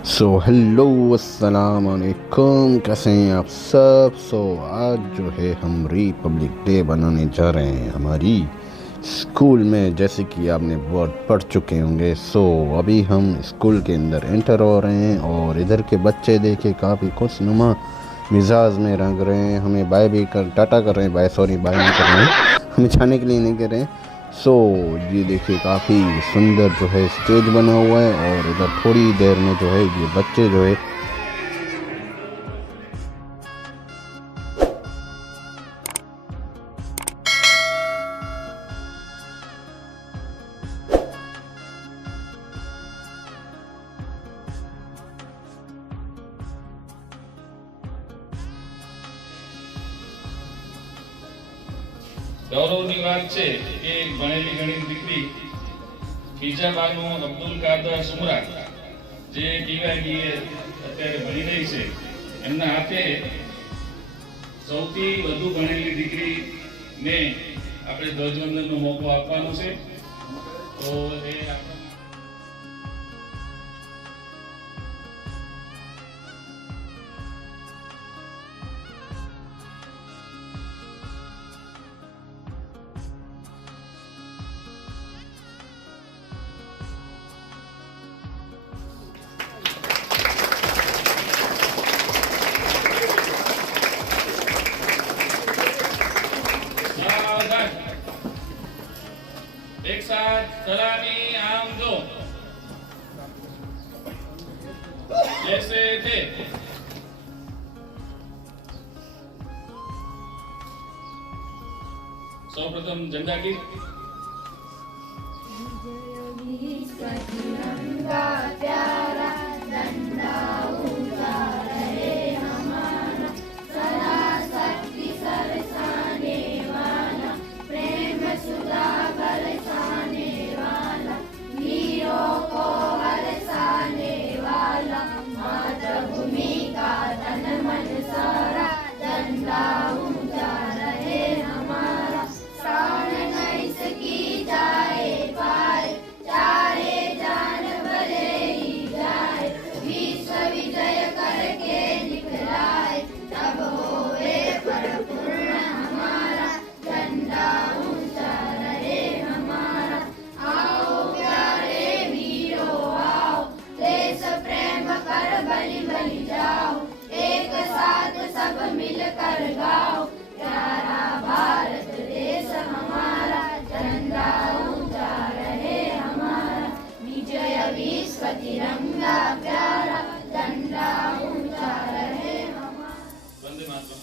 Hello अस्सलाम वालेकुम, कैसे हैं आप सब। आज जो है हम रिपब्लिक डे बनाने जा रहे हैं हमारी स्कूल में, जैसे कि आपने बहुत पढ़ चुके होंगे। अभी हम स्कूल के अंदर एंटर हो रहे हैं और इधर के बच्चे देखे काफ़ी खुशनुमा मिजाज में रंग रहे हैं। हमें बाय भी कर टाटा कर रहे हैं, बाय नहीं कर रहे हैं, हमें जाने के लिए नहीं कर रहे हैं। सो ये देखिए काफ़ी सुंदर जो है स्टेज बना हुआ है और इधर थोड़ी देर में जो है ये बच्चे जो है ગૌરવની વાત છે કે એક ભણેલી ગણિત દીકરી ખીજાબાનુ અબ્દુલ કાદર સુમરા જે ટીવાયડીએ અત્યારે ભણી રહી છે, એમના હાથે સૌથી વધુ ભણેલી દીકરીને આપણે ધ્વજવંદનનો મોકો આપવાનો છે. તો એ एक साथ सलामी आम दो जैसे थे. સૌપ્રથમ ઝંડા ગીત. વંદે માતરમ.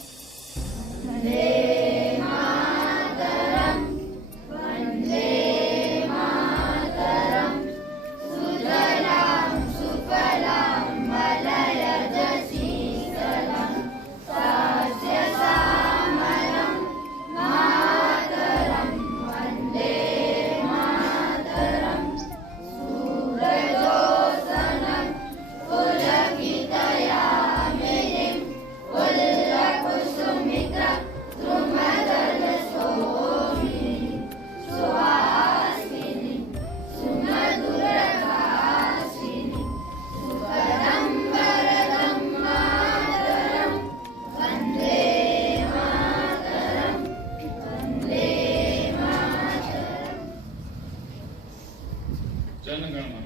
જનગણમન.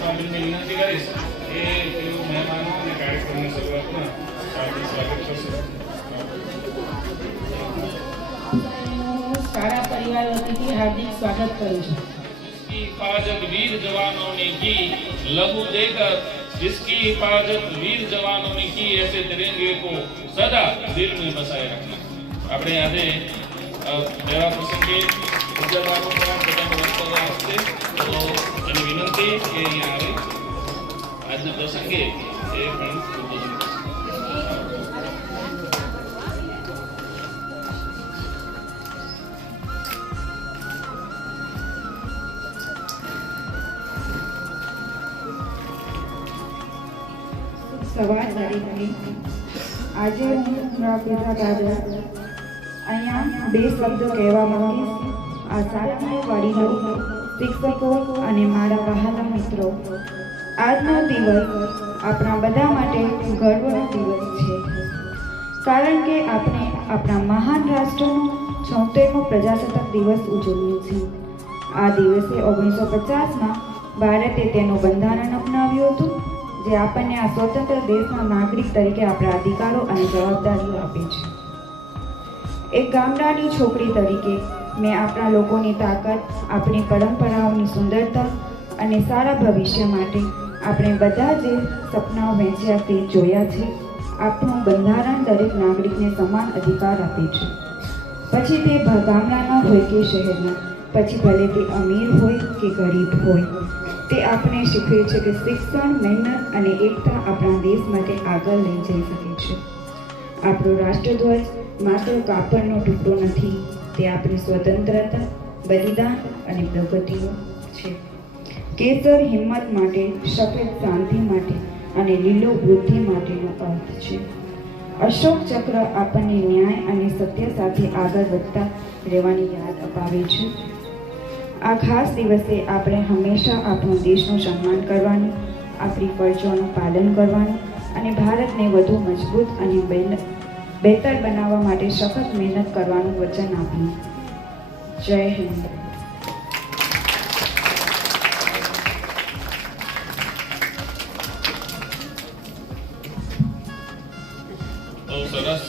સ્વામીને વિનંતી કરીશ એ તેઓ મહેમાનો અને કાર્યક્રમની શરૂઆતમાં હાર્દિક સ્વાગત કરશે. सारा परिवार वतीથી हार्दिक स्वागत करूँ છું. जिसकी हिफाजत वीर जवानों ने की लघु देकर, जिसकी हिफाजत वीर जवानों ने की, ऐसे तिरंगे को सदा दिल में बसाए रखना. આપણે આજે એવા પ્રસંગે ગુજરાત પોતાનું વક્તવ્ય આપશે તો એની વિનંતી કે અહીંયા આવે આજના પ્રસંગે એ પણ ઉદ્બોધન કરશે. સવાર તારીખની આજે હું મારા પિતા દાદા અહીંયા બે શબ્દો કહેવા માંગીશ. આ શાળાના વડીલો, શિક્ષકો અને મારા વહાલા મિત્રો, આજનો દિવસ આપણા બધા માટે ગર્વનો દિવસ છે, કારણ કે આપણે આપણા મહાન રાષ્ટ્રનો 76મો પ્રજાસત્તાક દિવસ ઉજવીએ છીએ. આ દિવસે 1950માં ભારતે તેનું બંધારણ અપનાવ્યું હતું, જે આપણને આ સ્વતંત્ર દેશના નાગરિક તરીકે આપણા અધિકારો અને જવાબદારીઓ આપે છે. એક ગામડાની છોકરી તરીકે મેં આપણા લોકોની તાકાત, આપણી પરંપરાઓની સુંદરતા અને સારા ભવિષ્ય માટે આપણે બધા જે સપનાઓ વહેંચ્યા તે જોયા છે. આપણું બંધારણ દરેક નાગરિકને સમાન અધિકાર આપે છે, પછી તે ગામડાના હોય કે શહેરના, પછી ભલે તે અમીર હોય કે ગરીબ હોય. તે આપણે શીખવે છે કે શિક્ષણ, મહેનત અને એકતા આપણા દેશ માટે આગળ લઈ જઈ શકે છે. આપણો રાષ્ટ્રધ્વજ માત્ર કાપડનો ટુકડો નથી, તે આપણી સ્વતંત્રતા, બલિદાન અને પ્રગતિઓ છે. કેસર હિંમત માટે, સફેદ શાંતિ માટે અને લીલો વૃદ્ધિ માટેનો અર્થ છે. અશોક ચક્ર આપણને ન્યાય અને સત્ય સાથે આગળ વધતા રહેવાની યાદ અપાવે છે. આ ખાસ દિવસે આપણે હંમેશા આપણું દેશનું સન્માન કરવાનું, આપણી ફરજોનું પાલન કરવાનું અને ભારતને વધુ મજબૂત અને બહેતર બનાવવા માટે સખત મહેનત કરવાનું વચન આપ્યું. જય હિન્દ. બહુ સરસ.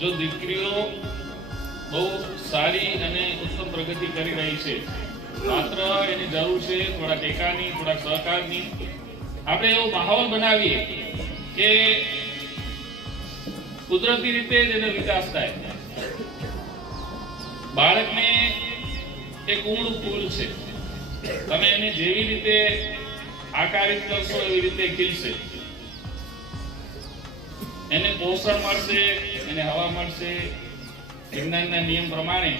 જો દીકરીઓ બહુ સારી અને ઉત્તમ પ્રગતિ કરી રહી છે, માત્ર એની જરૂર છે થોડા ટેકાની, થોડા સહકારની. આપણે એવો માહોલ બનાવીએ કે કુદરતી રીતે જ એનો વિકાસ થાય. બાળકને એક ઊંડું ફૂલ છે, તમે એને જેવી રીતે આકારિત કરશો એવી રીતે ખીલશે. એને પોષણ મળશે, એને હવા મળશે, વિજ્ઞાનના નિયમ પ્રમાણે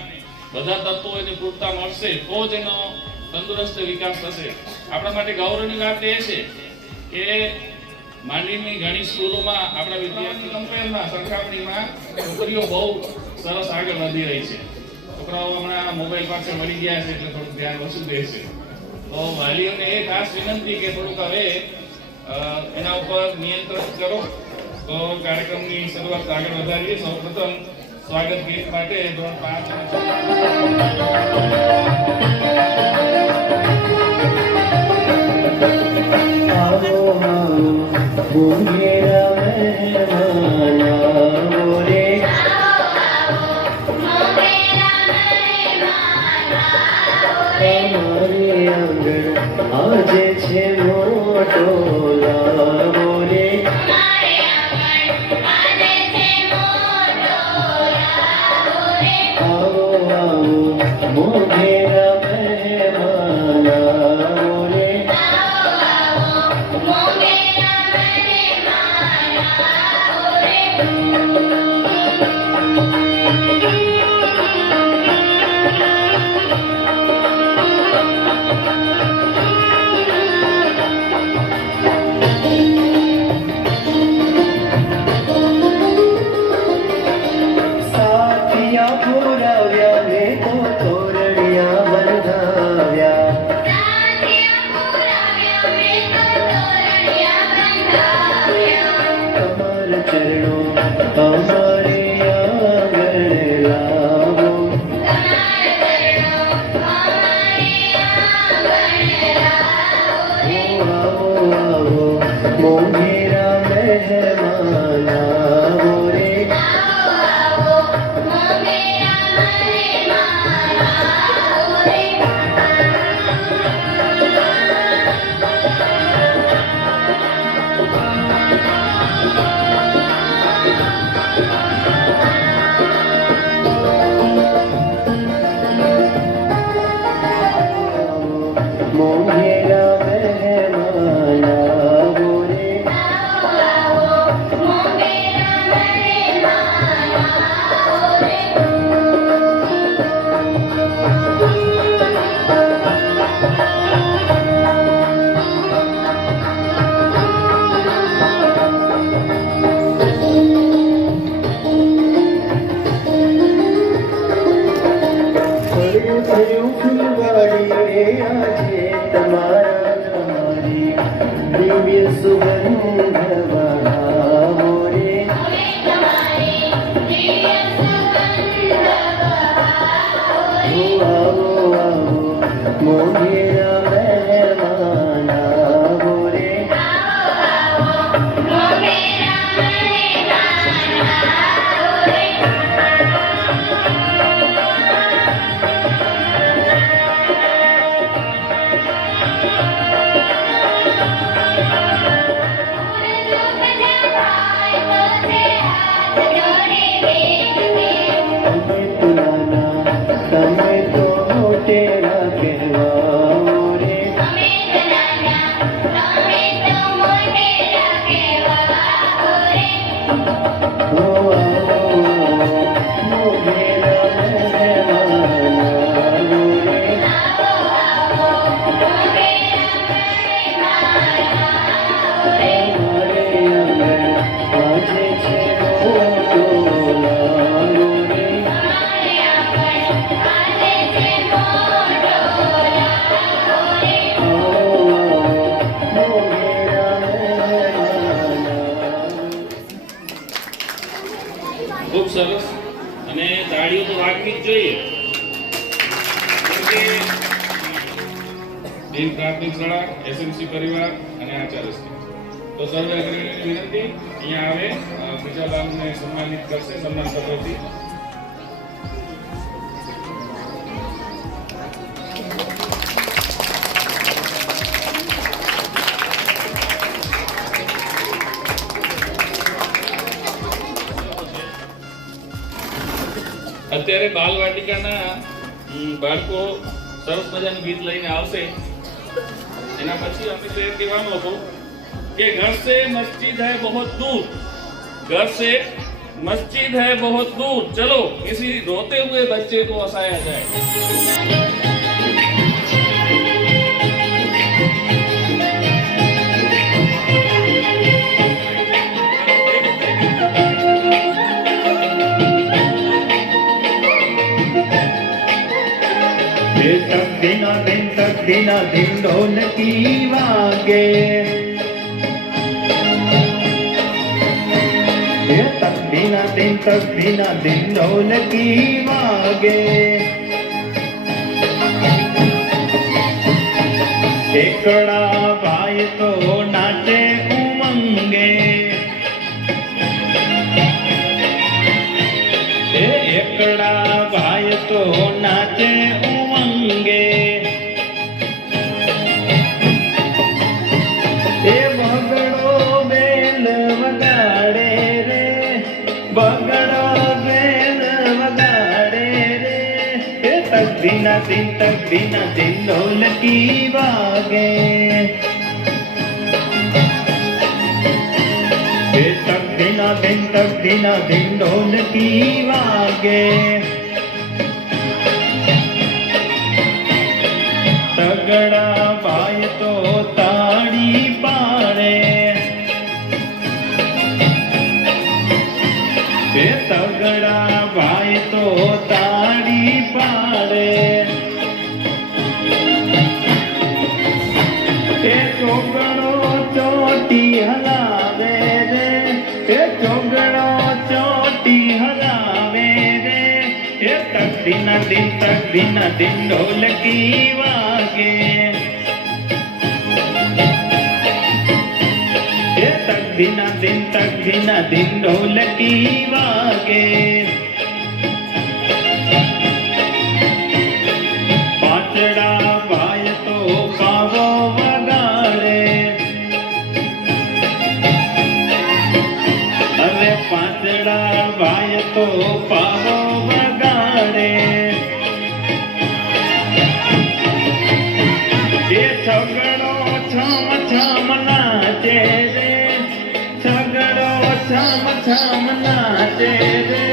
બધા તત્વો એને પૂરતા મળશે તો જ એનો તંદુરસ્ત વિકાસ થશે. આપણા માટે ગૌરવની વાત એ છે કે માંડવીની ઘણી સ્કૂલોમાં આપણા વિદ્યાર્થી કમ્પેરમાં, સરખામણીમાં છોકરીઓ બહુ સરસ આગળ વધી રહી છે. છોકરાઓ હમણાં મોબાઈલ પાસે વળી ગયા છે એટલે થોડુંક ધ્યાન ઓછું દે છે. તો વાલીઓને એ ખાસ વિનંતી કે થોડુંક હવે એના ઉપર નિયંત્રણ કરો તો કાર્યક્રમની શરૂઆત આગળ વધારીએ. સૌપ્રથમ સ્વાગત ગીત માટે ધોરણ 5 આજે છે મોટો લાવો રે. આવો આવો મોઘેરા મહેમાન આવો રે. મહેમાન આવો રે મોંઘેરા મહેમાન આવો રે થયું થયું ફૂલવાડી રે આજે તમારા તમારી દિવ્ય સુગંધ વહાવો રે આવો આવો મોંઘેરા મહેમાન આવો રે તમે તો નાના તમે તો મોટેરા કહેવાઓ રે આવો આવો મોંઘેરા મહેમાન આવો રે અમારે આંગણ આજે છે મોટો લાલો રે આવો આવો મોંઘેરા મહેમાન આવો ખૂબ સરસ. અને તાળીઓ તો વાગવી જ જોઈએ, કેમ કે દિન પ્રાથમિક શાળા, એસએમસી પરિવાર અને આચાર્યશ્રી તો સર્વે અગ્રણીઓને વિનંતી અહીંયા આવે, બીજા બાબને સન્માનિત કરશે સન્માન પત્રથી. અત્યારે બાલવાટિકાના બાળકો સરસ મજાનું ગીત લઈને આવશે. એના પછી અમે તો એ કહેવાનું હતું કે ઘર સે મસ્જિદ હૈ બહોત દૂર, घर से मस्जिद है बहुत दूर, चलो किसी रोते हुए बच्चे को हंसाया जाए. तक दिना दिन ढोल की वागे तक दिना दिन ढोल की वागे एकड़ा भाई तो नाचे उमंगे एकड़ा भाई तो नाचे उमंगे बगड़ो बेल वगाड़े रे बगड़ो बेल वगाड़े रे तक दिना दिन ढोल की वागे तक दिना दिन ढोल की वागे तगड़ा भाई तो ताड़ी पाड़े तगड़ा भाई तो ताड़ी पाड़े चोगड़ो चोटी हलावे रे चोगड़ो चोटी हलावे रे तक दिना दिन ढोल की वागे तक ધીના દિન તક ધીના દિન ઢોલકી વાગે પાંચડા ભાઈ તો પાવો વગાડે અરે પાંચડા ભાઈ તો પાવો વગાડે એ છગડો છમ છમ નાચે રે છગડો છમ છમ નાચે રે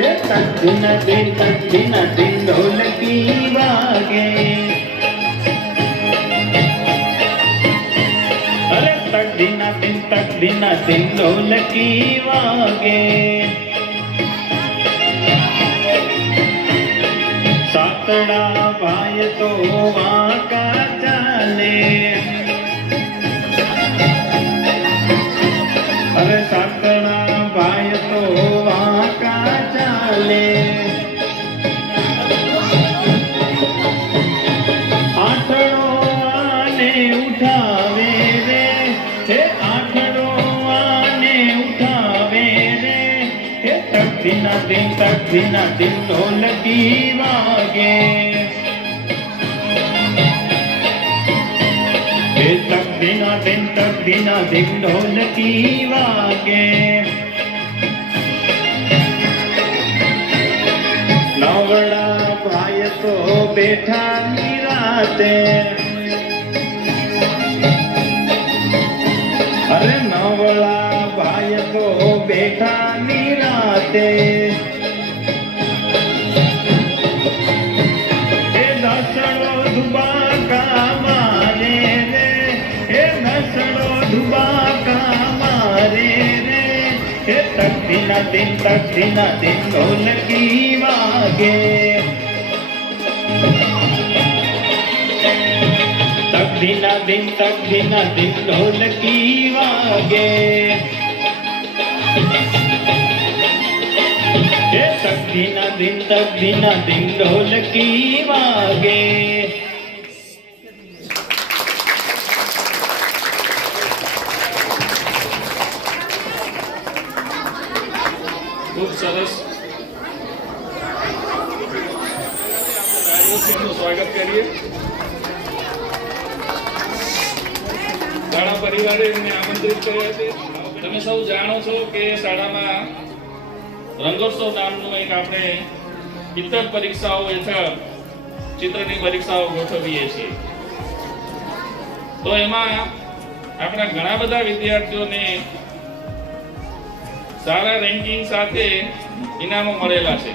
એ તકદીના દિન ઢોલકી વાગે અરે તકદીના દિન ઢોલકી વાગે સાતડા ભાઈ તો વાંકા ચાલે અરે સાતડા ભાઈ તો વાંકા ચાલે આઠડો આને ઉઠાવે રે હે આઠડો આને ઉઠાવે રે હે તકદીના દિન ઢોલકી વાગે હે તકદીના દિન ઢોલકી વાગે નવડા ભાઈ તો બેઠા નિરાતે અરે નવડા ભાઈ તો બેઠા નિરાતે એ દસડો ધુબાકા મારે રે એ દસડો ધુબાકા મારે રે એ તકદીના દિન ઢોલકી વાગે તકદીના દિન ઢોલકી વાગે એ તકદીના દિન ઢોલકી વાગે ખૂબ સરસ નું સ્વાગત કરીએ શાળા પરિવારે એમને આમંત્રિત કર્યા છે તમે સૌ જાણો છો કે શાળામાં રંગોત્સવ નામનું એક આપણે ઇતર પરીક્ષાઓ હેઠળ ચિત્રની પરીક્ષાઓ ગોઠવીએ છીએ તો એમાં આપણા ઘણા બધા વિદ્યાર્થીઓને સારા રેન્કિંગ સાથે ઇનામો મળેલા છે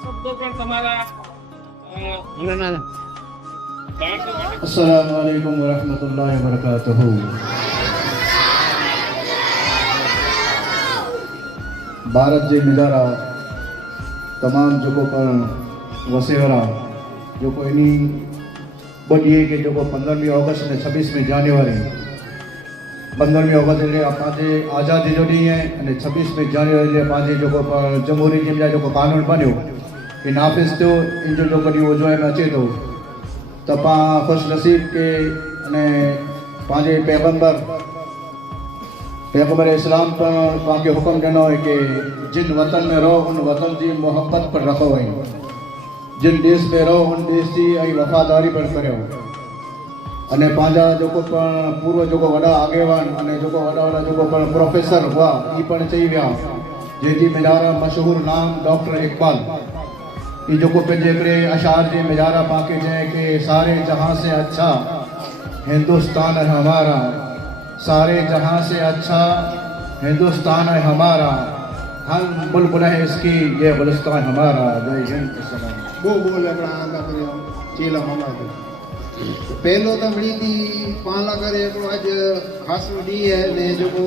શબ્દો પણ તમારા अस्सलामु अलैकुम वरहमतुल्लाहि वबरकातुहू। भारत जे मिलारा तमाम जो वसेवरा जो इन बढ़िए के जो 15 ऑगस्ट ने 26 जनवरी 15वीं अगस्त એટલે પાંજે આઝાદી जो ॾींहुं आहे અને 26 जनवरी એટલે पंहिंजे जेको जमहूरी जे जेको कानून बनियो कि नाफ़िज़ थियो इन जो कॾहिं उजवाए में अचे थो त पाण ख़ुशि नसीब के अने पंहिंजे पैगम्बर इस्लाम पर पाण हुक्म ॾिनो है कि जिन वतन में रहो उन वतन की मोहब्बत पर रखो ऐं जिन देश में रहो उन देश की ऐं वफ़ादारी पर करियो अने पंहिंजा जेको पूर्व जेको वॾा आगेवान अने जेको वॾा जेको प्रोफेसर हुआ ई पण चई विया जंहिंजी मिजारा मशहूर नाम डॉक्टर इकबाल ई जेको पंहिंजे हिकिड़े अशार जे मिजारा पाके चए कि सारे जहां से अच्छा हिंदुस्तान है हमारा सारे जहां से अच्छा हिंदुस्तान है हमारा हर बुलबुल है इसकी ये गुलिस्तान हमारा जय हिंद सलाम બહુ બોલ આપણા આંગા કર્યો ચેલા મામા પહેલો તો મળી હતી પાલા કરે આપણો આજ ખાસો ડી है ને જેકો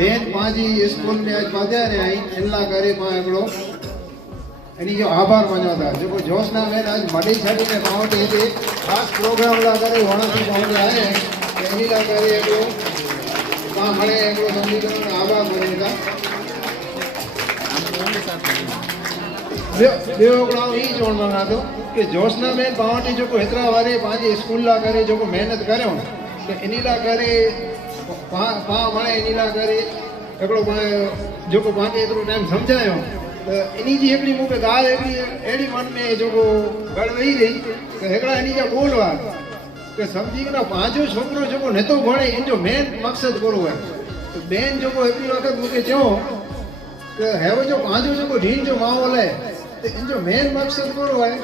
બેન પાંજી સ્કૂલ में आज પાદ્યા રે आई એલા કરે પા આપણો એની જો આભાર માન્યો હતા જેકો જોશના બેન आज મડી છાડી ને બાવટે તે ખાસ પ્રોગ્રામ લા કરે વણાથી બાવટે આए એની લા કરે આપણો પા મળે આપણો સંગીતનો આભાર માનેગા ॿियो ई चवणु मां थो कि जोशना में पावटी जेको हेतिरा वारे पंहिंजे स्कूल लाइ करे जेको महिनत करियो त इन लाइ करे पाण हाणे इन लाइ करे हिकिड़ो जेको पाण एतिरो टाइम सम्झायो त इन जी हिकिड़ी मूंखे ॻाल्हि हिकिड़ी अहिड़ी मन में जेको गड़ वेही रही त हिकिड़ा इन जा ॿोल हुआ कि सम्झी करे पंहिंजो छोकिरो जेको नथो भणे इन जो मेन मक़सदु कहिड़ो आहे त ॿियनि जेको हिकिड़ी वक़्तु मूंखे चयो त हेव जो पंहिंजो जेको ढींग जो माहौल आहे तो इन जो मेन मकसद कहिड़ो आहे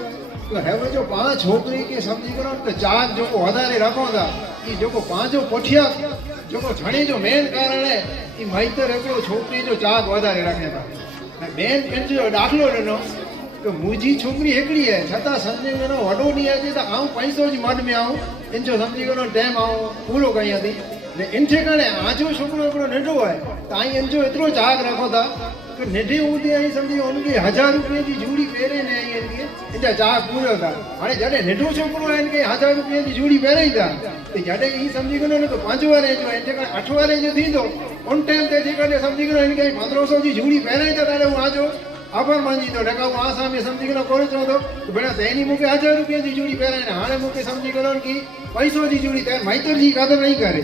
तो हेव जो पाण छोकिरी खे सम्झी करे त चाक जेको वधारे रखूं था ई जेको पंहिंजो पुठियां जेको छणी जो मेन कारण आहे ई माइतर हिकिड़ो छोकिरी जो चाक वधारे रखे था ऐं मेन इन जो दाख़िलो ॾिनो कि मुंहिंजी छोकिरी हिकिड़ी आहे छा सम्झी करे वॾो ॾींहुं अचे त आऊं पैसो जी मड में आऊं इन जो सम्झी करे टाइम आऊं पूरो कयां थी ने इन जे करे आजो छोकिरो हिकिड़ो नंढो आहे त इन जो एतिरो चाक रखो था कि नंढे हूंदे आई सम्झी उनखे 1000 रुपये जी जूड़ी पहिरे न आई इनखे इन जा चाक पूरा था हाणे जॾहिं नंढो छोकिरो आहे इनखे 1000 रुपये जी जूड़ी पहिराई था त जॾहिं ई सम्झी करे न त 5 वारे जो इन जे करे 8 वारे जो थींदो उन टाइम ते जेकॾहिं सम्झी करे इनखे 1500 जी जूड़ी पहिराई था त हू आजो आभार मांजी थो ढका हू आसां में सम्झी करे कोन चवंदो कि भेण तैनी मूंखे 1000 रुपये जी जूड़ी पहिराई हाणे मूंखे सम्झी करे की पैसो जी जूड़ी त माइतर जी क़दर नहीं करे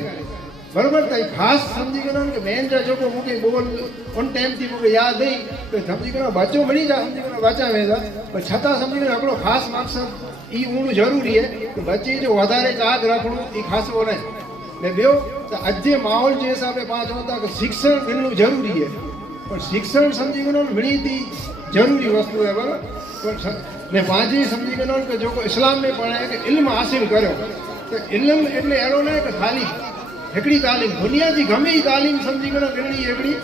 बराबर त ख़ासि सम्झी करे कि मेन जा जेको मूंखे बोल उन टाइम थी मूंखे यादि हुई त सम्झी करे बचो मिली जा सम्झी करे बचा वेंदा पर छता सम्झी करे हिकिड़ो ख़ासि मक़सदु ई हुअणु ज़रूरी आहे कि बचे जो वधारे चाक रखणो ई ख़ासि न ऐं ॿियो त अॼु जे माहौल जे हिसाब सां पाण चऊं था कि शिक्षण मिलणु ज़रूरी आहे पर शिक्षण सम्झी करे मिली थी ज़रूरी वस्तु आहे बराबरि पर ने पंहिंजे सम्झी करे कि जेको इस्लाम में पढ़ाए कि इल्मु हासिलु करियो त इल्मु એટલે अहिड़ो न आहे कि ख़ाली हिकिड़ी तालीम दुनिया जी गमे ई तालीम सम्झी करे गिणणी हिकिड़ी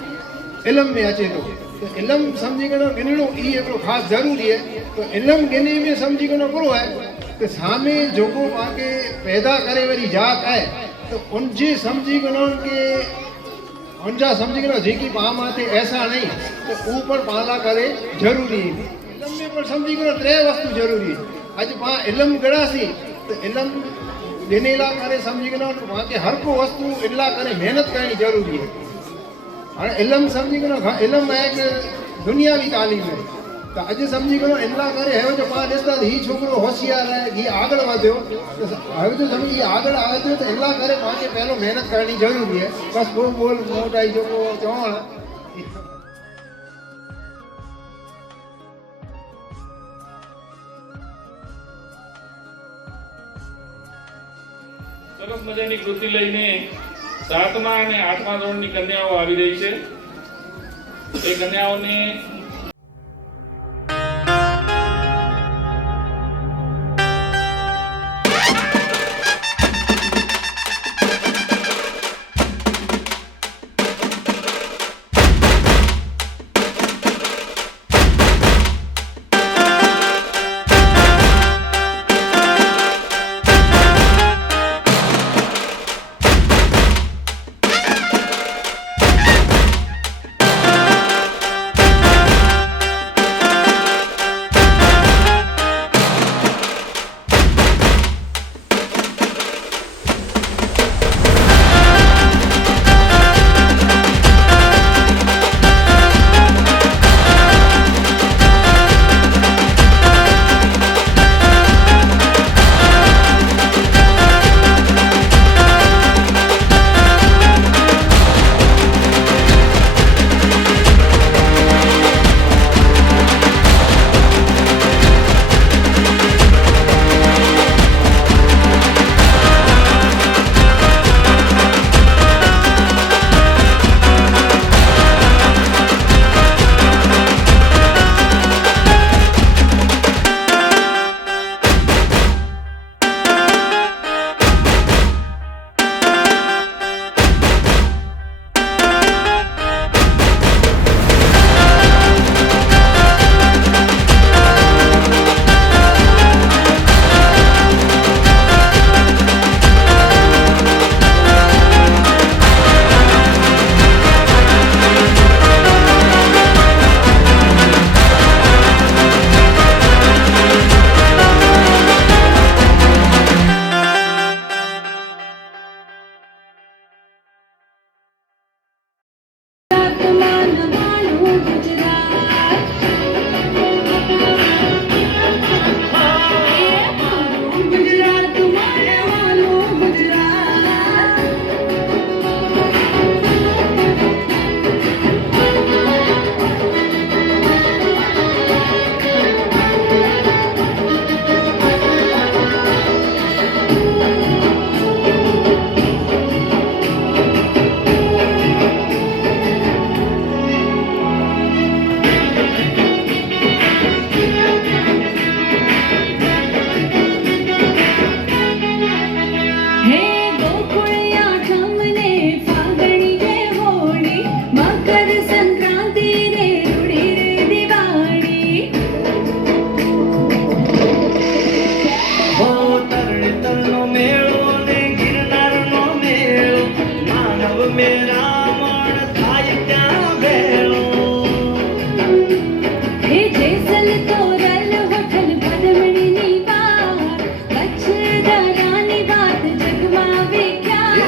इल्म में अचे थो त इल्मु सम्झी करे गिणणो ई हिकिड़ो ख़ासि ज़रूरी आहे त इल्मु गिणे में सम्झी करे कहिड़ो आहे कि सामे जेको पाण पैदा करे वरी जात आहे त उनजे सम्झी करे के उनजा सम्झी करे जेकी पाण माथे ऐसा नहीं त उहो पण पाण लाइ करे ज़रूरी इल्म में पण सम्झी करे 3 वस्तू ज़रूरी अॼु पाण इल्मु गिणासीं त इल्मु इन लाइ करे सम्झी करे मूंखे हर को वस्तु इन लाइ करे महिनत करणी ज़रूरी आहे हाणे इल्मु सम्झी करे इल्मु आहे कि दुनियावी तालीम आहे त अॼु सम्झी करे इन लाइ करे हेव जो पाण ॾिसंदा त हीउ छोकिरो होशियारु आहे हीउ आॻिल वधियो त हेव जो सम्झी हीउ आॻिल वधियो त इन लाइ करे मूंखे पहिरियों महिनत करणी ज़रूरी आहे बसि पोइ बोल मूं वटि आई जेको चवणु સરસ મજાની કૃતિ લઈને 7મા અને 8મા ધોરણની કન્યાઓ આવી રહી છે એ કન્યાઓને મેરા મન થાય ત્યાં ભેળો હે જેસલ તોરલ વખલ પદમણીની વાત કચ્છ દરાની વાત જગમાં વેખ્યા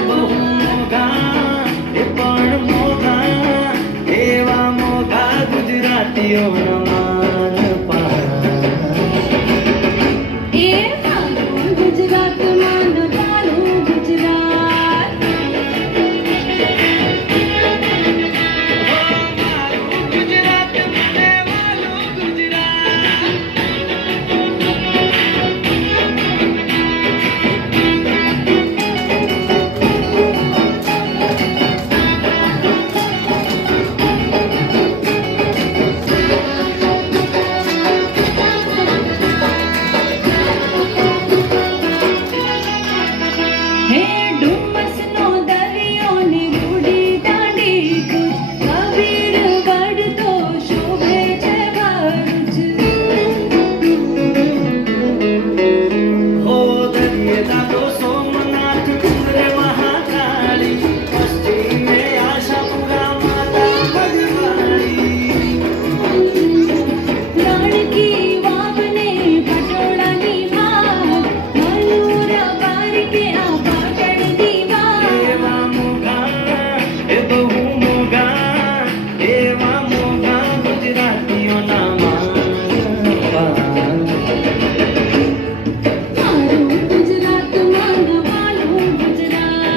એ પણ મોઘા એવા મોઘા ગુજરાતીઓના માન એ મારું ગુજરાત માન તારું ગુજરાત ગુજરાત મને વાલું ગુજરાત હે ડુમસનો દરિયો ને બુડી દાંડી કુછ કબીર વડતો શોભે છે ભરૂચ હો દરિયેતા તો સોમનાથ ડુંગરે મહાકાળી પશ્ચિમે આશાપુરા માતા ભગવાણી રાણકી વાવને પટોળાની વાત મયુર બારીકે આ પાટણની વાત એવા મોઘા એ બહુ મોઘા એવા મોઘા ગુજરાતીઓના માન મારું ગુજરાત માનવાનું ગુજરાત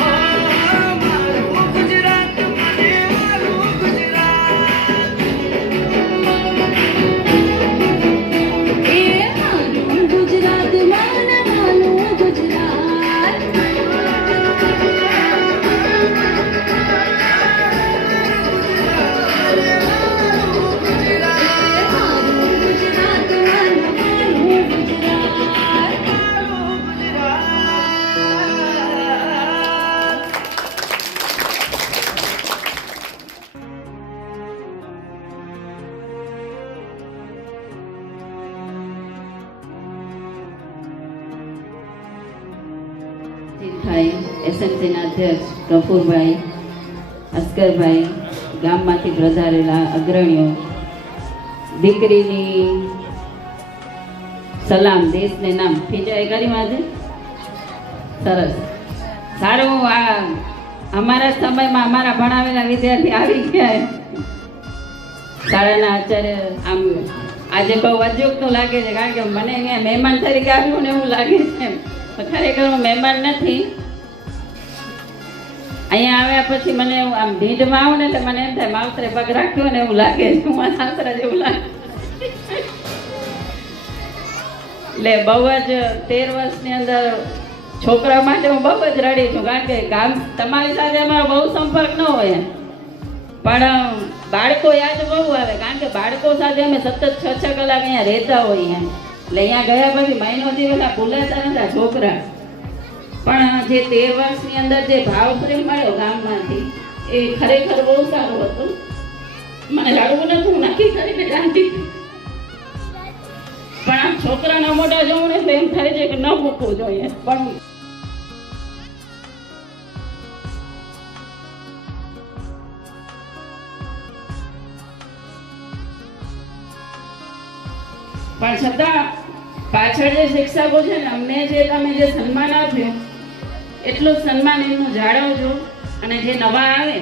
મારું ગુજરાત મને મારું ગુજરાત એ મારું ગુજરાત માનવાનું ગુજરાત મારું ગુજરાત માનવાનું ગુજરાત ભાઈ એસએમસીના અધ્યક્ષ ગફુરભાઈ, અસ્કરભાઈ, ગામમાંથી પધારેલા અગ્રણીઓ, દીકરીની સલામ દેશને નામ ખીચાઈ કરી આજે સરસ સારું. આ અમારા સમયમાં અમારા ભણાવેલા વિદ્યાર્થી આવી ગયા શાળાના આચાર્ય. આમ આજે બહુ અજુગતું લાગે છે કારણ કે મને અહીંયા મહેમાન તરીકે આવ્યું ને એવું લાગે છે. ખરેખર હું મહેમાન નથી. અહીંયા આવ્યા પછી મને એવું આમ ભીડમાં આવું ને એટલે મને એમ થાય માવતરે પગ રાખ્યો ને એવું લાગે છે. હું સાસરા જેવું લાગે. એટલે બહુ જ 13 વર્ષની અંદર છોકરા માટે હું બહુ જ રડી છું કારણ કે ગામ તમારી સાથે અમારો બહુ સંપર્ક ન હોય પણ બાળકો યાદ બહુ આવે કારણ કે બાળકો સાથે અમે સતત 6-6 કલાક અહીંયા રહેતા હોઈએ. એટલે અહીંયા ગયા પછી મહિનો દિવસ ભૂલાતા નતા છોકરા. પણ જે 13 વર્ષની અંદર જે ભાવ પ્રેમ મળ્યો ગામમાંથી એ ખરેખર બહુ સારું હતું. મને રડવું નતું, હું નક્કી કરીને જાણતી હતી. પણ આમ છોકરાના મોઢા જોઉં ને તો એમ થાય છે કે ન મૂકવું જોઈએ. પણ છતાં પાછળ જે શિક્ષકો છે ને અમને જે તમે જે સન્માન આપ્યું એટલું સન્માન એમનું જાળવજો. અને જે નવા આવે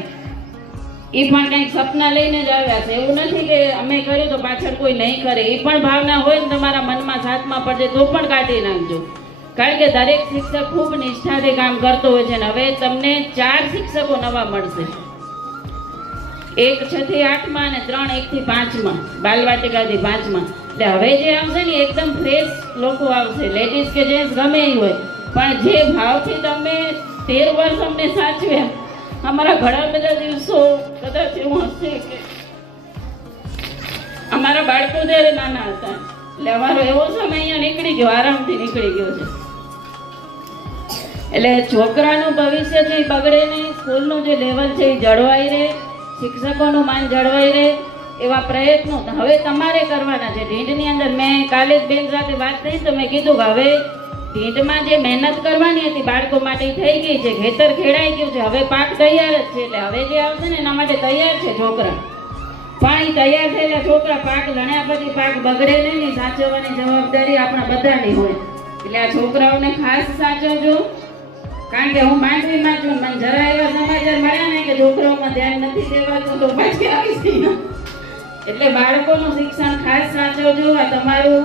એ પણ કંઈક સપના લઈને જ આવ્યા છે. એવું નથી કે અમે કર્યું તો પાછળ કોઈ નહીં કરે. એ પણ ભાવના હોય ને તમારા મનમાં સાથમાં પડશે તો પણ કાઢી નાખજો. કારણ કે દરેક શિક્ષક ખૂબ નિષ્ઠાથી કામ કરતો હોય છે. અને હવે તમને 4 શિક્ષકો નવા મળશે. એક 6 થી 8 માં અને 3 1 થી 5 માં બાલવાટિકાથી 5 માં. એટલે હવે જે આવશે ને એકદમ ફ્રેશ લોકો આવશે, લેડીઝ કે જેન્ટ્સ ગમે એ હોય. પણ જે ભાવથી તમે 13 વર્ષ અમને સાચવ્યા, અમારા ઘણા બધા દિવસો કદાચ એવું હશે કે અમારા બાળકો જ્યારે નાના હતા એટલે અમારો એવો સમય અહીંયા નીકળી ગયો, આરામથી નીકળી ગયો છે. એટલે છોકરાનું ભવિષ્ય જે બગડે નહીં, સ્કૂલનું જે લેવલ છે એ જળવાઈ રહે, શિક્ષકોનું માન જળવાઈ રહે એવા પ્રયત્નો હવે તમારે કરવાના છે. ઢીંઢની અંદર મેં કાલે જ બેન સાથે વાત થઈ તો મેં કીધું કે હવે ઢીંડમાં જે મહેનત કરવાની હતી બાળકો માટે ઈ થઈ ગઈ છે. ખેતર ખેડાઈ ગયું છે, હવે પાક તૈયાર જ છે. એટલે હવે જે આવશે ને એના માટે તૈયાર છે છોકરા. પણ ઈ તૈયાર થયેલા છોકરા પાક લણ્યા પછી પાક બગડે નહીં ને સાચવવાની જવાબદારી આપણા બધાની હોય. એટલે આ છોકરાઓને ખાસ સાચવજો. કારણ કે હું માંડવીમાં છું, મને જરા એવા સમાચાર મળ્યા ને કે છોકરાઓમાં ધ્યાન નથી દેવાતું તો પાછી આવીશ નહીં. એટલે બાળકોનું શિક્ષણ ખાસ સાચવજો. આ તમારું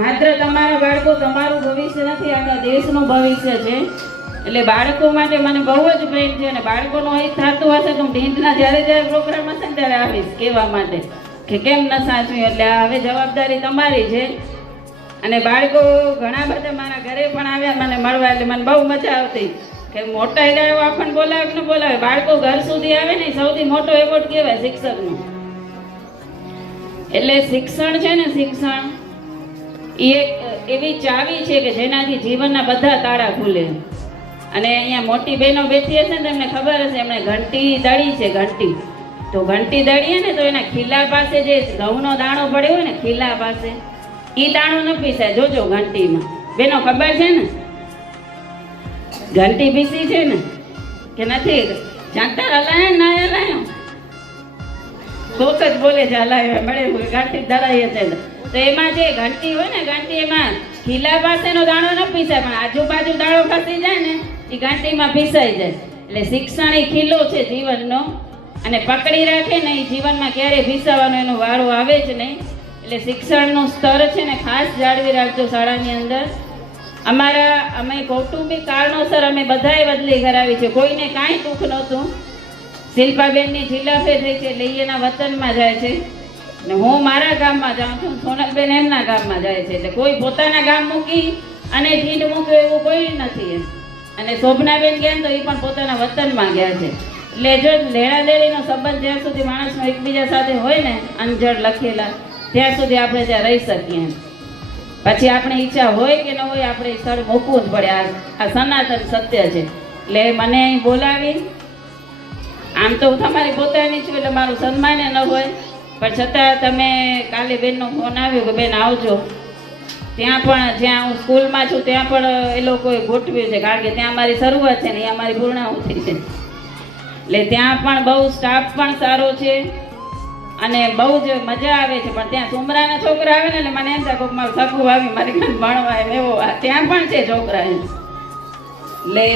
માત્ર તમારા બાળકો તમારું ભવિષ્ય નથી, આપણા દેશનું ભવિષ્ય છે. એટલે બાળકો માટે મને બહુ જ પ્રેમ છે. અને બાળકોનું અહીં થતું હશે તો હું ઢીંડના જ્યારે પ્રોગ્રામ હશે ને ત્યારે આવીશ કહેવા માટે કે કેમ ન સાચવ્યું. એટલે આ હવે જવાબદારી તમારી છે. અને બાળકો ઘણા બધા મારા ઘરે પણ આવ્યા મને મળવા, એટલે મને બહુ મજા આવતી કે મોટા હિરાયો આપણને બોલાવે કે ન બોલાવે, બાળકો ઘર સુધી આવે ને સૌથી મોટો એવોર્ડ કહેવાય શિક્ષકનો. એટલે શિક્ષણ છે ને, શિક્ષણ એ એક એવી ચાવી છે કે જેનાથી જીવનના બધા તાળા ખુલે. અને અહીંયા મોટી બહેનો બેઠી હશે ને તમને ખબર હશે, એમણે ઘંટી દળી છે. ઘંટી તો ઘંટી દળીએ ને તો એના ખીલા પાસે જે ઘઉંનો દાણો પડ્યો હોય ને ખીલા પાસે ઈ દાણો ન પીસાય. જોજો ઘંટીમાં બેનો ખબર છે ને ઘંટી પીસી છે ને કે નથી? જાણતા હલાય ના હલાયો કોક જ બોલે છે હલાય મળે ઘંટી દળાઈએ છે. તો એમાં જે ઘંટી હોય ને ઘંટી એમાં ખીલા પાસેનો દાણો ન પીસાય, પણ આજુબાજુ દાણો ખસી જાય ને એ ઘંટીમાં પીસાઈ જાય. એટલે શિક્ષણ એ ખીલો છે જીવનનો, અને પકડી રાખે ને એ જીવનમાં ક્યારેય પીસાવાનો એનો વારો આવે જ નહીં. એટલે શિક્ષણનું સ્તર છે ને ખાસ જાળવી રાખજો શાળાની અંદર. અમે કૌટુંબિક કારણોસર અમે બધાએ બદલી કરાવી છે, કોઈને કાંઈ દુઃખ નહોતું. શિલ્પાબેનની જિલ્લાફે થઈ છે એટલે એના વતનમાં જાય છે ને હું મારા ગામમાં જાઉં છું, સોનલબેન એમના ગામમાં જાય છે. એટલે કોઈ પોતાના ગામ મૂકી અને ઢીંડ મૂક્યો એવું કોઈ નથી એમ. અને શોભનાબેન ગયા તો એ પણ પોતાના વતનમાં ગયા છે. એટલે જો લેણાદેણીનો સંબંધ જ્યાં સુધી માણસનો એકબીજા સાથે હોય ને અંજળ લખેલા ત્યાં સુધી આપણે ત્યાં રહી શકીએ એમ. પછી આપણી ઈચ્છા હોય કે ન હોય આપણે સ્થળ મૂકવું જ પડે. આ સનાતન સત્ય છે. એટલે મને અહીં બોલાવી, આમ તો હું તમારી પોતાની છું એટલે મારું સન્માન ન હોય, પણ છતાં તમે કાલે બેનનો ફોન આવ્યો કે બેન આવજો. ત્યાં પણ જ્યાં હું સ્કૂલમાં છું ત્યાં પણ એ લોકોએ ગોઠવ્યું છે, કારણ કે ત્યાં અમારી શરૂઆત છે ને એ અમારી પૂર્ણાહુતિ છે. એટલે ત્યાં પણ બહુ સ્ટાફ પણ સારો છે અને બહુ જ મજા આવે છે. પણ ત્યાં સુમરાના છોકરા આવે ને એટલે મને એમ થાય કોઈક મારું સગું આવી મારી ઘરે ભણવા એમ એવો ત્યાં પણ છે છોકરા એમ. એટલે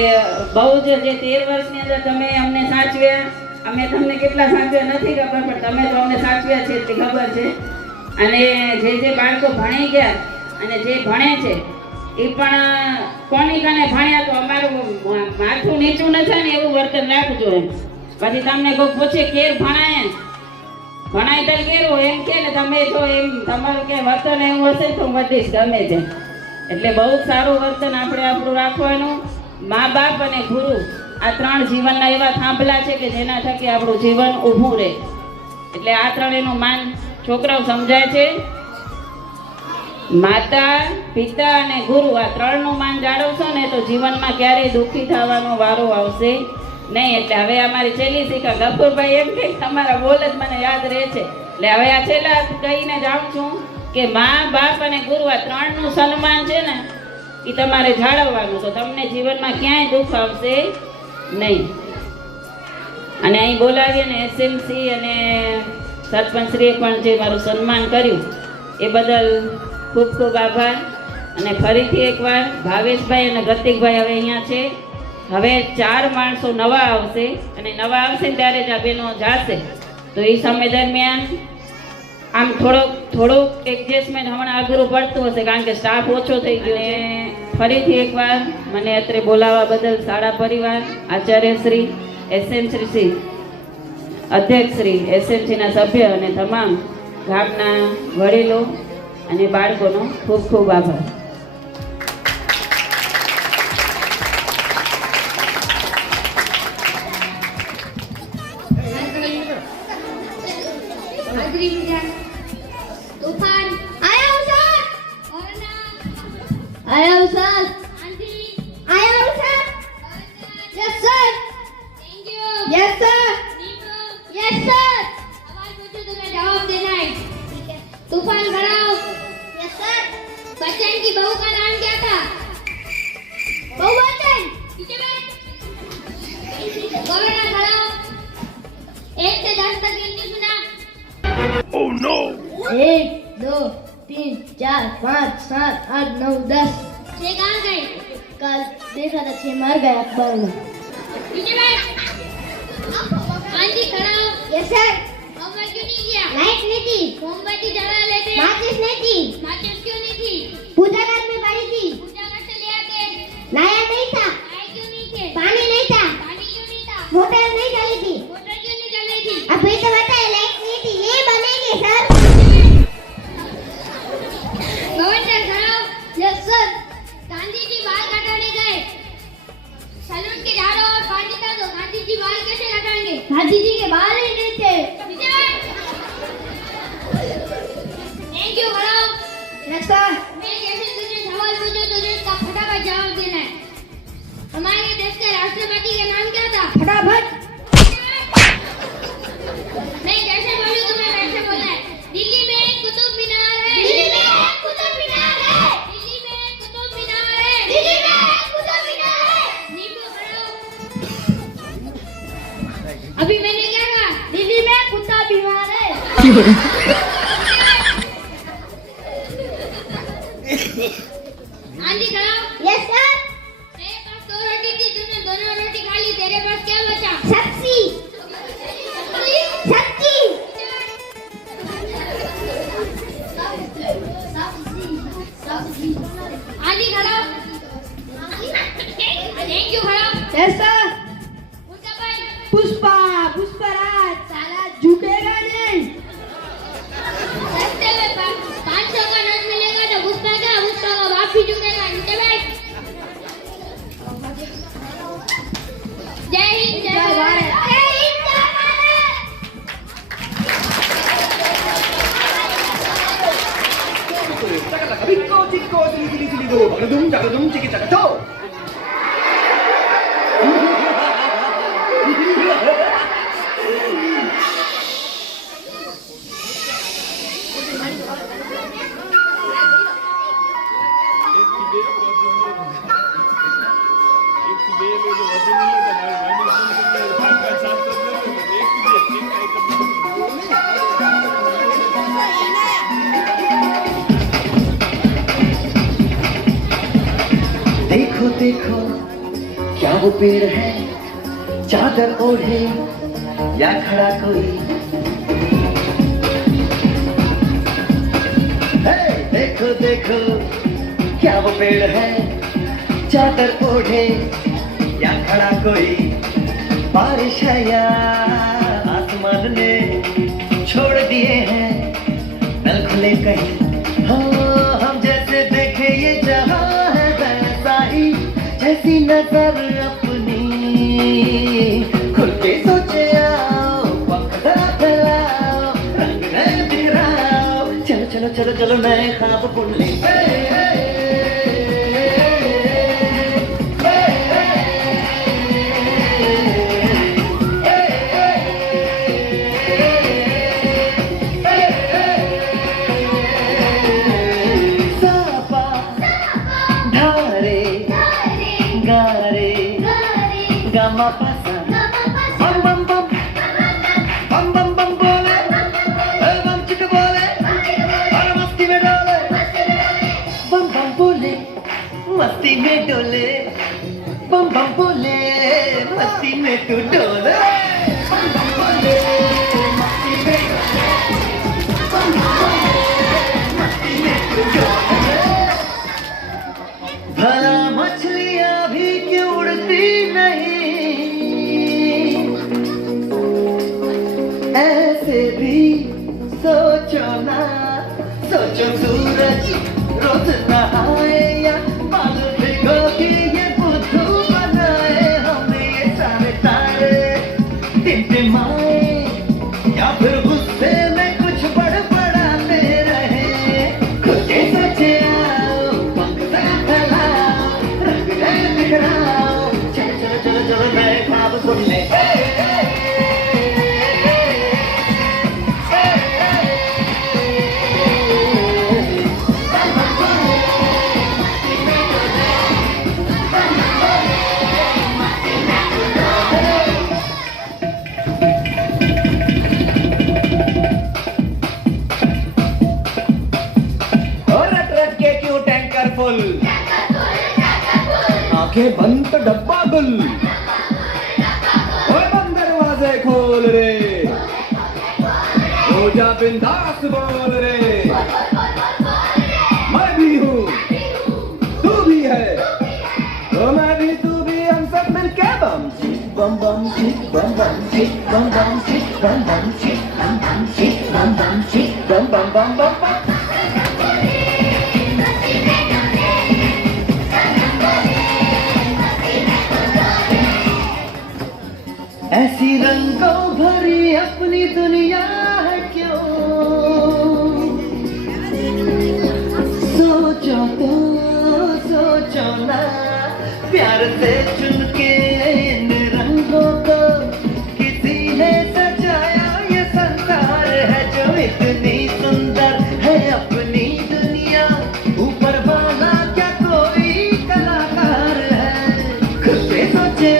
બહુ જ જે 13 વર્ષની અંદર તમે અમને સાચવ્યા, અમે તમને કેટલા સાચવ્યા નથી ખબર, પણ તમે તો અમને સાચવ્યા છે એટલી ખબર છે. અને જે બાળકો ભણી ગયા અને જે ભણે છે એ પણ કોની કને ભણ્યા તો અમારું માથું નીચું ન થાય ને એવું વર્તન રાખજો એમ. પછી તમને કોઈ પૂછે કેર ભણાય તો કેરું એમ કે ને તમે જો એમ તમારું કે વર્તન એવું હશે તો વધીશ ગમે છે. એટલે બહુ સારું વર્તન આપણે આપણું રાખવાનું. મા બાપ અને ગુરુ આ 3 જીવનના એવા થાંભલા છે કે જેના થકી આપણું જીવન ઊભું રહે. એટલે આ 3 એનું માન છોકરાઓ સમજાય છે. માતા, પિતા અને ગુરુ આ 3નું માન જાળવશો ને તો જીવનમાં ક્યારેય દુઃખી થવાનો વારો આવશે નહીં. એટલે હવે અમારી છેલ્લી શીખા ગફુરભાઈ એમ કે તમારા બોલ જ મને યાદ રહે છે. એટલે હવે આ છેલ્લા કહીને જાઉં છું કે મા બાપ અને ગુરુ આ 3નું સન્માન છે ને એ તમારે જાળવવાનું, તો તમને જીવનમાં ક્યાંય દુઃખ આવશે નહીં. અને અહીં બોલાવી અને એસએમસી અને સરપંચશ્રીએ પણ જે મારું સન્માન કર્યું એ બદલ ખૂબ ખૂબ આભાર. અને ફરીથી એકવાર ભાવેશભાઈ અને ગતિકભાઈ હવે અહીંયા છે. હવે 4 માણસો નવા આવશે અને નવા આવશે ને ત્યારે જ આ બહેનો જાશે. તો એ સમય દરમિયાન આમ થોડુંક એડજસ્ટમેન્ટ હમણાં અઘરું પડતું હશે કારણ કે સ્ટાફ ઓછો થઈ ગયો છે. ફરીથી એકવાર મને અત્રે બોલાવવા બદલ શાળા પરિવાર, આચાર્યશ્રી, એસએમસી અધ્યક્ષશ્રી, એસએમસીના સભ્ય અને તમામ ગામના વડીલો અને બાળકોનો ખૂબ ખૂબ આભાર. तूफान आया हूँ सर। आया हूँ सर। आंटी आया हूँ sir. Yes sir. Thank you. Yes sir. Yes sir. सवाल पूछो तो मैं जवाब देना है। ठीक है। तूफान बनाओ। Yes sir. बच्चन की 1 2 3 4 5 7 8 9 10 छह कहाँ गए? कल देखा था 6 मर गए अखबार में। नीचे बैठ। हाँ जी खड़ा हो। Yes sir. होमवर्क क्यों नहीं किया? लाइट नहीं थी, मोमबत्ती जला लेते। माचिस नहीं थी, माचिस क्यों नहीं थी? पूजा घाट में पड़ी थी, पूजा घर से ले आते। लाया नहीं था, आए क्यों नहीं थे? पानी नहीं था, पानी क्यों नहीं था? मोटर नहीं चली थी। मोटर क्यों नहीं चल रही थी? अभी तो बताए लाइट नहीं थी, ये बनेंगे सर। गवर्नर खड़ा हो। Yes sir. गांधी जी बाल कटाने गए। सैलून के चारों ओर पानी था तो गांधी जी बाल कैसे कटाएंगे? गांधी जी के बाल ही नहीं थे। थैंक यू खड़ा हो। Yes sir. मैं जैसे तुझे सवाल पूछूं तुझे इसका फटाफट जवाब देना है। हमारे देश के राष्ट्रपति का नाम क्या था? फटाफट। नहीं जैसे बोलूं तुम्हें वैसे बोलना है। दिल्ली में कुतुब मीनार है। दिल्ली में कुतुब मीनार है। दिल्ली में कुतुब मीनार है। दिल्ली में कुतुब मीनार है। नींबू खड़ा हो। अभी मैंने क्या कहा? दिल्ली में कुत्ता बीमार है। आंधी खड़ा हो। Yes sir. तेरे पास 2 रोटी थी तूने दोनों रोटी खा ली तेरे पास क्या बचा? सब्जी। सब्जी। आंधी खड़ा हो। थैंक यू खड़ा हो। Yes sir. उनका भाई पुष्पा पुष्पराज साला झुकेगा नहीं। रास्ते में 500 का नोट मिलेगा तो पुष्पा का बाप भी झुकेगा। नीचे बैठ। जय हिंद जय भारत। जय हिंद जय भारत। देखो देखो क्या वो पेड़ है, चादर ओढ़े या खड़ा कोई। हे, देखो देखो क्या वो पेड़ है, चादर ओढ़े या खड़ा कोई। बारिश है या आसमान ने छोड़ दिए हैं नल खुले कहीं। हाँ हम जैसे देखे ये जहां है वैसा ही, जैसी नजर अपनी खुल के सोचे आओ, पंख जरा फैलाओ, रंग नए बिखराओ। चलो चलो चलो चलो नए ख्वाब बुन ले। मस्ती में डोले बम बम बोले, मस्ती में तू डोले। बम बम बोले मस्ती में डोले, बम बम बोले मस्ती में तू डोले। भला मछलियां भी क्यों उड़ती नहीं, ऐसे भी सोचो ना। सोचो सूरज रोज नहाए या बाल भिगो के ये बुद्धू बनाए हमें ये सारे तारे। आंखें बंद तो डब्बा गुल, ओए बंद दरवाजे खोल रे, हो जा बिंदास बोल रे, मैं भी हूँ तू भी है, तो मैं भी तू भी, हम सब मिलके बम चिक बम बम चिक बम बम चिक बम बम चिक बम बम चिक बम बम चिक बम बम चिक बम बम बम बम बम। ऐसी रंगों भरी अपनी दुनिया है क्यों, सोचो ना प्यार से चुन के इन रंगों को किसी ने सजाया, ये संसार है जो इतनी सुंदर है अपनी दुनिया, ऊपर वाला क्या कोई कलाकार है, खुद से सोचे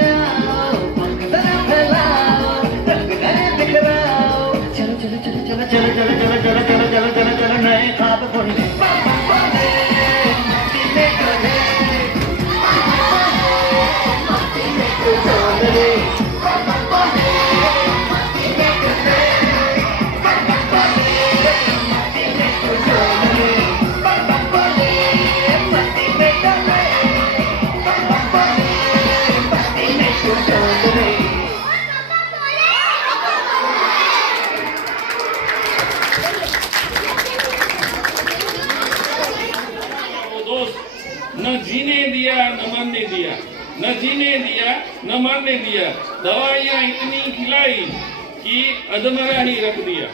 चलो नए ख्वाब बुनने न जीने दिया न मरने दिया, न जीने दिया न मरने दिया, दवाइयाँ इतनी खिलाई कि अधमरा ही रख दिया।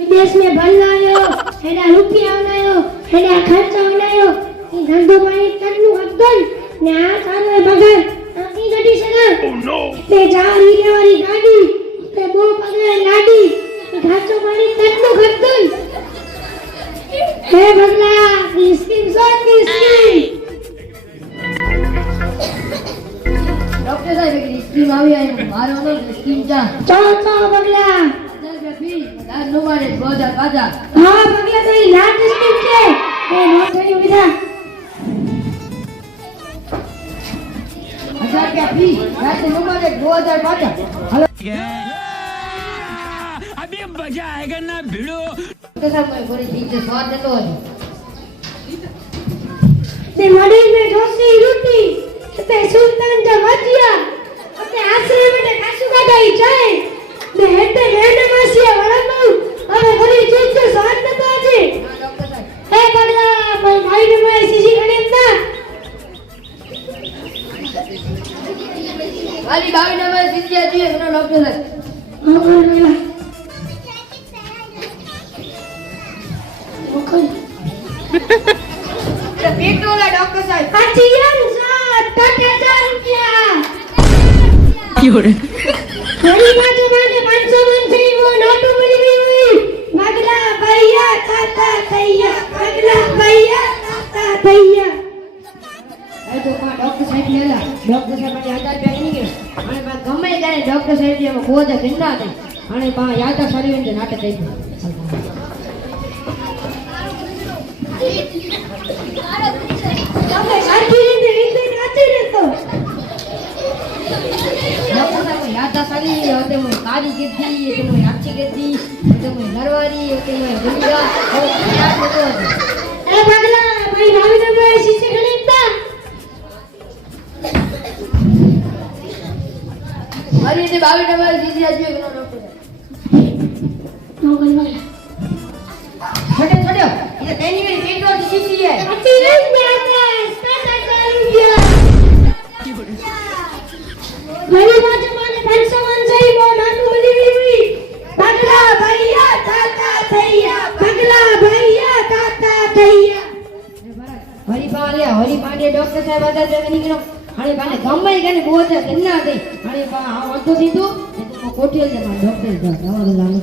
विदेश में भरनायो, हेडा रुपया बनायो, हेडा खर्चा बनायो, ई धंधो पानी तन्नु अदन ने आ सारो बगल आकी गडी सगा। ओह नो ते जारी वाली गाड़ी ते बो पगले लाडी खर्चो पानी तन्नु अदन हे बगला की स्कीम सोनी स्कीम। डॉक्टर साहब की स्कीम આવી આઈ મારો નો સ્કીમ જા ચો બગલા નો મારે બોજા કાજા। હા બગલા તો લાટ સ્કીમ છે એ નોટરી વિધા 1000 क्या फी रात नो मारे 2000 काजा। अभी मजा आएगा ना भिड़ो। तो सब मैं बड़ी ठीक से स्वाद देतो है ते मॉडल में डोसी रोटी ते सुल्तान जवाजिया अपने आश्रय में कासू का दही चाय ने हेते मेने मासिया वड़ाऊ अबे बड़ी ठीक से स्वाद देतो है। हे बगला भाई भाई ने मैं सीसी गणेश ना वाली बावी ने मैं सीसी आती है ना डॉक्टर साहब। हां बोला ओके ते पेट्रोल डॉक्टर साहब आचियन साथ 5000 रुपया क्यों रे बड़ी बाजू माने 500 मन से वो नोटू मिली हुई मगला भैया ताता भैया मगला भैया ताता भैया ए तो का डॉक्टर साहब लेला डॉक्टर साहब ने 1000 रुपया नहीं के અને બા ગમે ત્યારે ડોક્ટર સાહેબ એમાં કોજ કિંડા દે અને બા યાદ સારી રીતે નાટક કરી તમે સારી રીતે નાચી લેતો ડોક્ટર સાહેબ યાદ સારી હોતે હું કાળી ગીધી કે હું આછી ગીધી તો હું નરવારી કે હું ગુંડા ઓ યાદ હતો એ પગલા ભાઈ ભાવી ને ભાઈ સીસે ગણિતા अरे ये बावी नंबर सीधी आज भी बनो डॉक्टर नो गन छोटे छोटे ये तेनी मेरी पेट्रोल की सीसी है अच्छी नहीं में आता है स्पेशल रुपया मेरी बात माने 500 मन से ही वो नानू मिली हुई पगला भैया ताता भैया पगला भैया ताता भैया हरी पांडे डॉक्टर साहब आता है निकलो अरे बाने गम्मे गने बोझ किन्ना दे अरे बा वतो दीदू तो कोठियल जमा डॉक्टर जा दवा लाने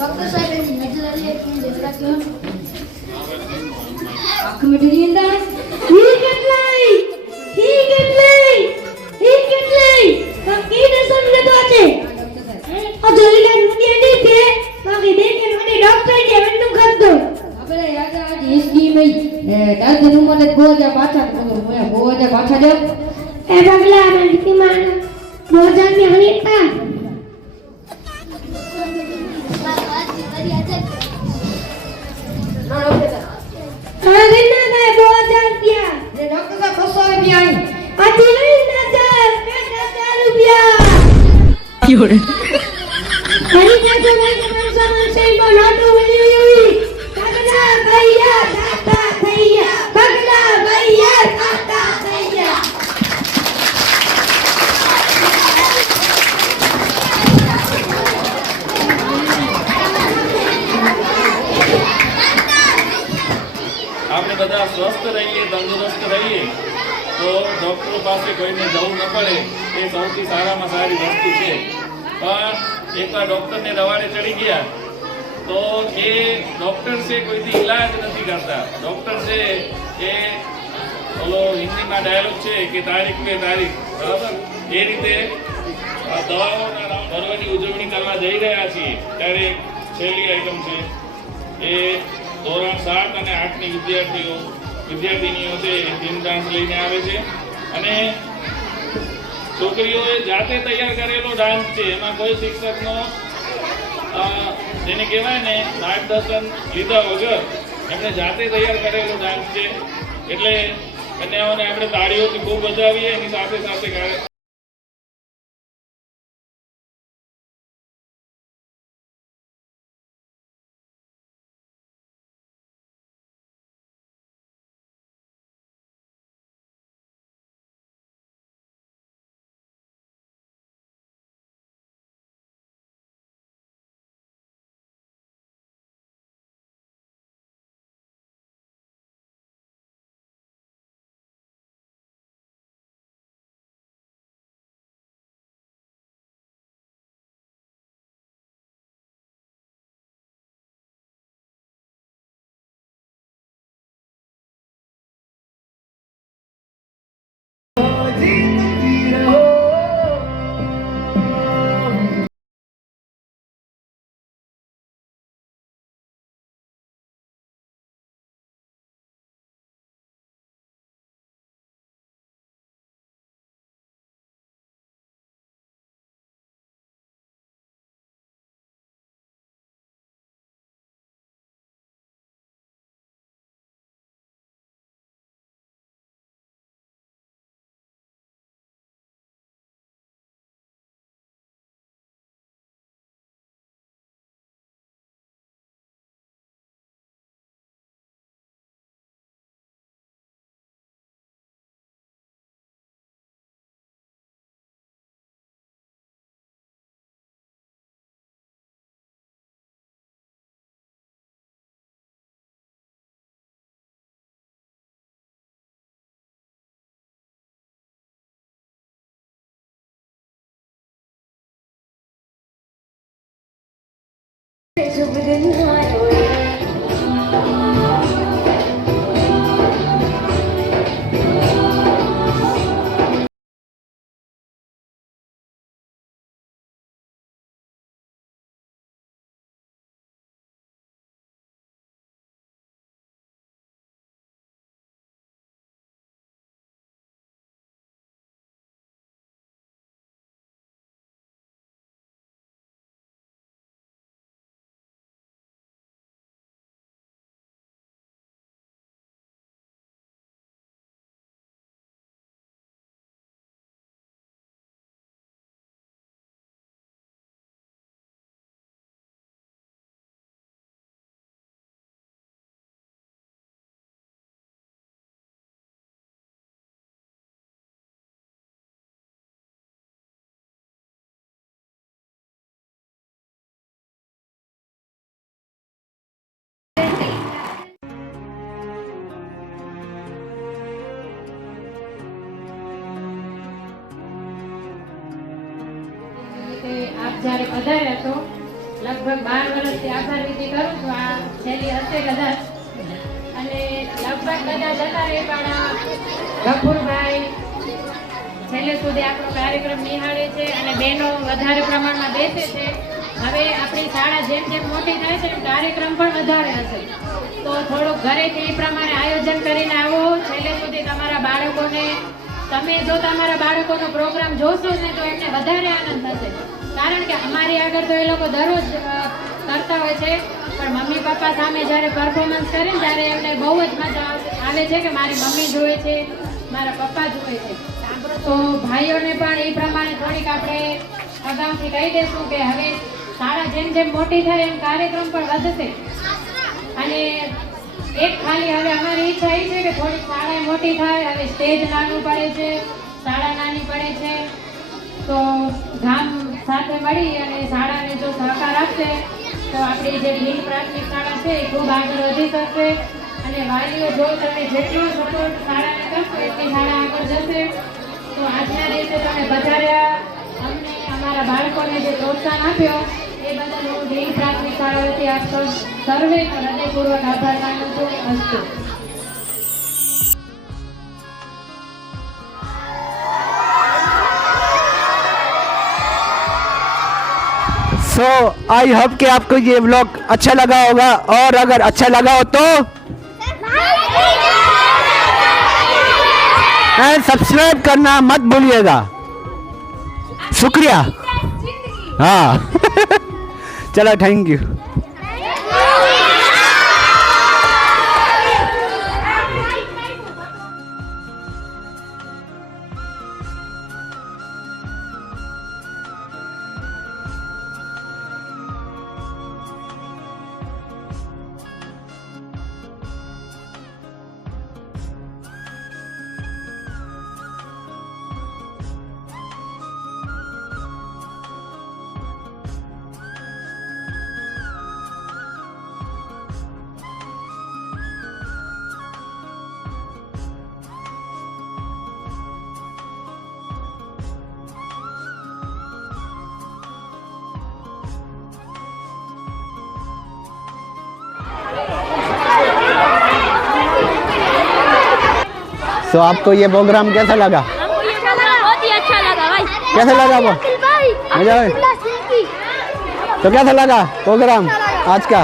डॉक्टर साहब ने नजर आ लिया कि देखा क्यों आंख में डरी इंदा ये कितना પાછળ એ બગલા મારી માં 2000 ની હણીતા अरे ना ना 2000 रुपया ये डॉक्टर का 200 रुपया आती नहीं ना 1000 रुपया क्यों रे हरी ना जो भाई मन से बनातो हुई पगला भैया दाता भैया पगला भैया दाता भैया આપણે બધા સ્વસ્થ રહીએ, તંદુરસ્ત રહીએ તો ડૉક્ટરો પાસે કોઈને જવું ન પડે એ સૌથી સારામાં સારી વસ્તુ છે. પણ એકવાર ડૉક્ટરને રવાડે ચડી ગયા તો એ ડૉક્ટર છે કોઈથી ઈલાજ નથી કરતા. ડૉક્ટર છે એ ઓલો હિન્દીમાં ડાયલોગ છે કે તારીખ પે તારીખ, બરાબર? એ રીતે દવાઓના પર્વની ઉજવણી કરવા જઈ રહ્યા છીએ ત્યારે છેલ્લી આઈટમ છે એ ધોરણ 7 અને 8 ની વિદ્યાર્થીનીઓ છે એ ટીમ ડાન્સ લઈને આવે છે અને છોકરીઓએ જાતે તૈયાર કરેલો ડાન્સ છે. એમાં કોઈ શિક્ષકનો જેને કહેવાય ને માર્ગદર્શન લીધા વગર એમણે જાતે તૈયાર કરેલો ડાન્સ છે. એટલે કન્યાઓને આપણે તાળીઓથી ખૂબ વધાવીએ. એની સાથે સાથે જ્યારે પધાર્યા તો લગભગ 12 વર્ષથી આભાર વિધિ કરું છું. આ છેલ્લી હશે કદાચ અને લગભગ બધા જતા રહે પણ ગફુરભાઈ છેલ્લે સુધી આપણો કાર્યક્રમ નિહાળે છે અને બહેનો વધારે પ્રમાણમાં બેસે છે. હવે આપણી શાળા જેમ જેમ મોટી થાય છે એમ કાર્યક્રમ પણ વધારે હશે તો થોડુંક ઘરેથી એ પ્રમાણે આયોજન કરીને આવો. છેલ્લે સુધી તમારા બાળકોને તમે જો તમારા બાળકોનો પ્રોગ્રામ જોશો ને તો એમને વધારે આનંદ થશે, કારણ કે અમારી આગળ તો એ લોકો દરરોજ કરતા હોય છે, પણ મમ્મી પપ્પા સામે જ્યારે પરફોર્મન્સ કરે ને ત્યારે એમને બહુ જ મજા આવે છે કે મારી મમ્મી જોવે છે, મારા પપ્પા જોવે છે. તો ભાઈઓને પણ એ પ્રમાણે થોડીક આપણે અગાઉથી કહી દઈશું કે હવે શાળા જેમ જેમ મોટી થાય એમ કાર્યક્રમ પણ વધશે. અને એક ખાલી હવે અમારી ઈચ્છા એ છે કે થોડીક શાળા મોટી થાય, હવે સ્ટેજ નાનું પડે છે, શાળા નાની પડે છે, તો ગામ સાથે મળી અને શાળાને જો સહકાર આપશે તો આપણી જે ભીલ પ્રાથમિક શાળા છે એ ખૂબ આગળ વધી શકશે. અને વાલીઓ જો તમે જેટલો સપોર્ટ શાળાને કરશો એટલી શાળા આગળ જશે. તો આજના દિવસે તમે પધાર્યા, અમને અમારા બાળકોને જે પ્રોત્સાહન આપ્યો એ બદલ હું ભીલ પ્રાથમિક શાળા વતી આપ સર્વે હૃદયપૂર્વક આભાર માનું છું. અસ્તુ. सो आई होप कि आपको ये व्लॉग अच्छा लगा होगा, और अगर अच्छा लगा हो तो एंड सब्सक्राइब करना मत भूलिएगा. शुक्रिया. हाँ चलो, थैंक यू. तो आपको ये प्रोग्राम कैसा लगा? हमको ये प्रोग्राम बहुत ही अच्छा लगा भाई. कैसा लगा वो? मजा आया? तो कैसा लगा प्रोग्राम आज का?